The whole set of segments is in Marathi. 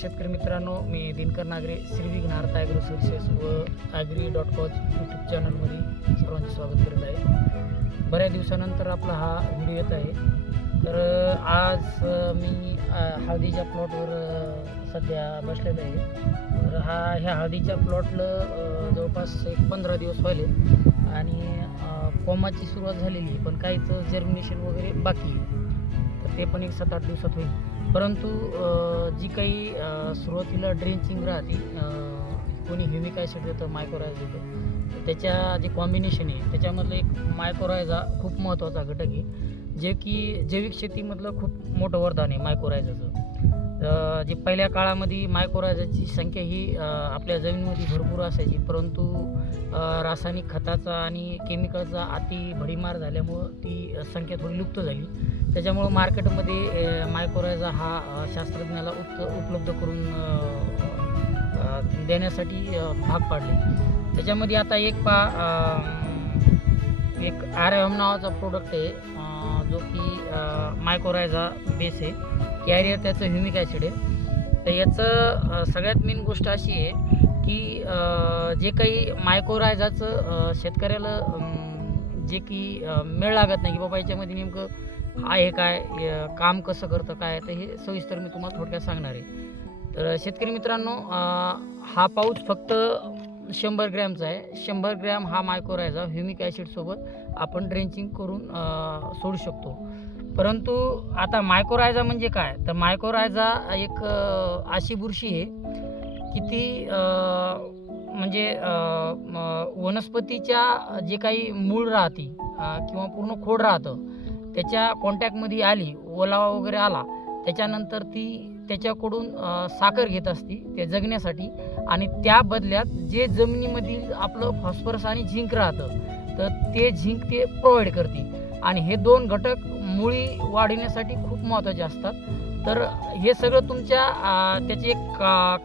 शेतकरी मित्रांनो, मी दिनकर नागरे, श्री विघ्नार्थ ॲग्रो सर्व्हिसेस व ॲग्री.कॉज यूट्यूब चॅनलमध्ये सर्वांचे स्वागत करत आहे. बऱ्याच दिवसानंतर आपला हा व्हिडिओ येत आहे. तर आज मी हळदीच्या प्लॉटवर सध्या बसलेलो आहे. तर ह्या हळदीच्या प्लॉटला जवळपास 15 दिवस व्हायले आणि कोमाची सुरुवात झालेली आहे, पण काहीचं जर्मिनेशन वगैरे बाकी आहे. तर ते पण एक 7-8 दिवसात होईल. परंतु जी काही सुरुवातीला ड्रेंचिंग राहते, कोणी ह्युमिक ॲसिड देतं, मायक्रोरायझा देतं, त्याच्या जे कॉम्बिनेशन आहे त्याच्यामधलं एक मायक्रोरायझा खूप महत्त्वाचा घटक आहे, जे की जैविक शेतीमधलं खूप मोठं वरदान आहे मायक्रोरायझाचं. जे पहिल्या काळामध्ये मायक्रोरायझाची संख्या ही आपल्या जमिनीमध्ये भरपूर असायची, परंतु रासायनिक खताचा आणि केमिकलचा अति भडीमार झाल्यामुळं ती संख्या थोडी लुप्त झाली. त्याच्यामुळं मार्केटमध्ये मायक्रोरायझा हा शास्त्रज्ञाला उपलब्ध करून देण्यासाठी भाग पाडले. त्याच्यामध्ये आता एक RFM नावाचा प्रोडक्ट आहे, जो की मायक्रोरायझा बेस आहे. कॅरियर त्याचं ह्युमिक ॲसिड आहे. तर याचं सगळ्यात मेन गोष्ट अशी आहे की जे काही मायक्रोरायझाचं शेतकऱ्याला जे की मेळ लागत नाही की बाबा याच्यामध्ये नेमकं आहे काय, काम कसं करतं काय, तर हे सविस्तर मी तुम्हाला थोडक्यात सांगणार आहे. तर शेतकरी मित्रांनो, हा पाऊच फक्त 100 ग्रॅमचा आहे. 100 ग्रॅम हा मायक्रोरायझा ह्युमिक ॲसिडसोबत आपण ड्रेंचिंग करून सोडू शकतो. परंतु आता मायक्रोरायझा म्हणजे काय, तर मायक्रोरायझा एक अशी बुरशी आहे की ती म्हणजे वनस्पतीच्या जे काही मूळ राहते किंवा पूर्ण खोड राहतं त्याच्या कॉन्टॅक्टमध्ये आली, ओलावा वगैरे आला, त्याच्यानंतर ती त्याच्याकडून साखर घेत असते ते जगण्यासाठी, आणि त्या बदल्यात जे जमिनीमधील आपलं फॉस्फरस आणि झिंक राहतं तर ते झिंक ते प्रोव्हाइड करते. आणि हे दोन घटक मुळी वाढवण्यासाठी खूप महत्त्वाचे असतात. तर हे सगळं तुमच्या त्याचे एक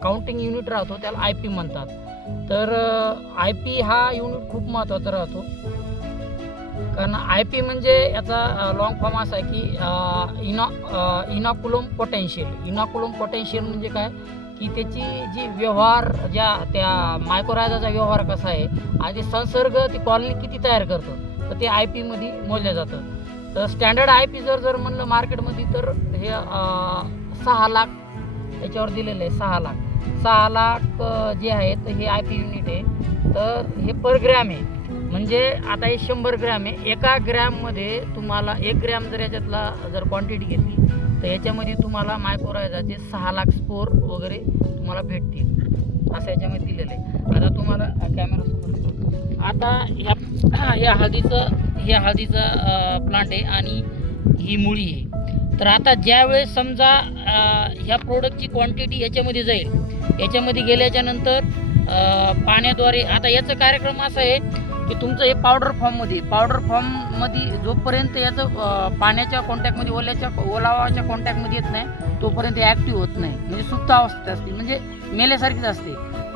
काउंटिंग युनिट राहतो, त्याला IP म्हणतात. तर IP हा युनिट खूप महत्त्वाचा राहतो, कारण IP म्हणजे याचा लॉंग फॉर्म असा आहे की इनॉक्युलम पोटेन्शियल. इनॉक्युलम पोटेन्शियल म्हणजे काय की त्याची जी व्यवहार, त्या मायक्रोरायझाचा व्यवहार कसा आहे आणि ते संसर्ग ती कॉलनी किती तयार करतं, तर ते IP मध्ये मोजलं जातं. तर स्टँडर्ड IP जर म्हणलं मार्केटमध्ये तर हे 6 लाख याच्यावर दिलेलं आहे. 6 लाख जे आहे तर हे IP युनिट आहे. तर हे पर ग्रॅम आहे. म्हणजे आता हे 100 ग्रॅम आहे. एका ग्रॅममध्ये तुम्हाला 1 ग्रॅम जर याच्यातला जर क्वांटिटी घेतली तर याच्यामध्ये तुम्हाला मायक्रोरायझाचे 6 लाख स्पोर वगैरे तुम्हाला भेटतील, असं याच्यामध्ये दिलेलं आहे. आता तुम्हाला कॅमेरासमोर आता ह्या हळदीचं प्लांट आहे आणि ही मुळी आहे. तर आता ज्यावेळेस समजा ह्या प्रोडक्टची क्वांटिटी याच्यामध्ये जाईल, याच्यामध्ये गेल्याच्यानंतर पाण्याद्वारे, आता याचा कार्यक्रम असा आहे की तुमचं हे पावडर फॉर्ममध्ये जोपर्यंत याचं पाण्याच्या कॉन्टॅक्टमध्ये, ओलावाच्या कॉन्टॅक्टमध्ये येत नाही तोपर्यंत ॲक्टिव्ह होत नाही, म्हणजे सुप्त अवस्थेत असते, म्हणजे मेल्यासारखीच असते.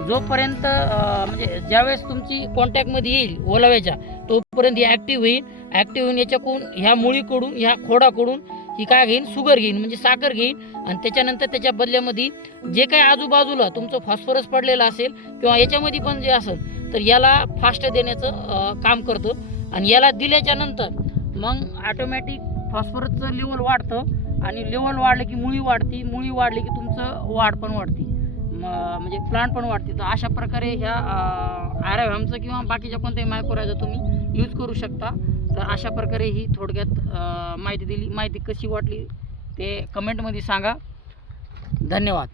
जोपर्यंत म्हणजे ज्यावेळेस तुमची कॉन्टॅक्टमध्ये येईल ओलाव्याच्या, तोपर्यंत ही ॲक्टिव्ह होईल. याच्याकडून, ह्या मुळीकडून, ह्या खोडाकडून ही काय घेईन, शुगर घेईन, म्हणजे साखर घेईन, आणि त्याच्यानंतर त्याच्या बदल्यामध्ये जे काही आजूबाजूला तुमचं फॉस्फरस पडलेलं असेल किंवा याच्यामध्ये पण जे असेल तर याला फास्ट देण्याचं काम करतं. आणि याला दिल्याच्या नंतर मग ॲटोमॅटिक फॉस्फरसचं लेवल वाढतं, आणि लेवल वाढलं की मुळी वाढली की तुमचं वाढ पण वाढते, म्हणजे प्लांट पण वाढते. तर अशा प्रकारे ह्या RFMचं किंवा बाकीच्या कोणत्याही मायक्रोरायझा तुम्ही यूज करू शकता. तर अशा प्रकारे ही थोडक्यात माहिती दिली. माहिती कशी वाटली ते कमेंटमध्ये सांगा. धन्यवाद.